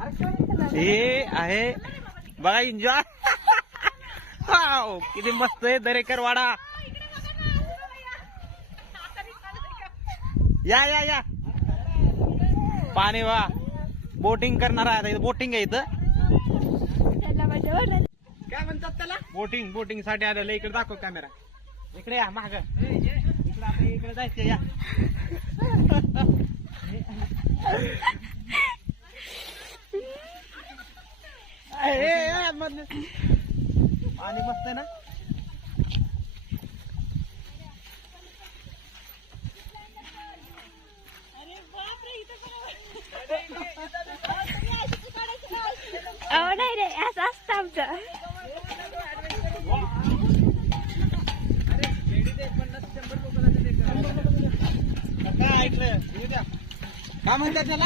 हे आहे बघा एन्जॉय. किती मस्त आहे दरेकर वाडा. या या या पाणी वा. बोटिंग करणार आहे. बोटिंग आहे इथं. काय म्हणतात त्याला? बोटिंग. बोटिंग साठी आलेलं. इकडे दाखव कॅमेरा. इकडे या माग. इकडे आपण इकडे जायचं या. पाणी मस्त आहे ना. नाही रे असं असतं आमचं. काय ऐकलं? काय म्हणतात त्याला?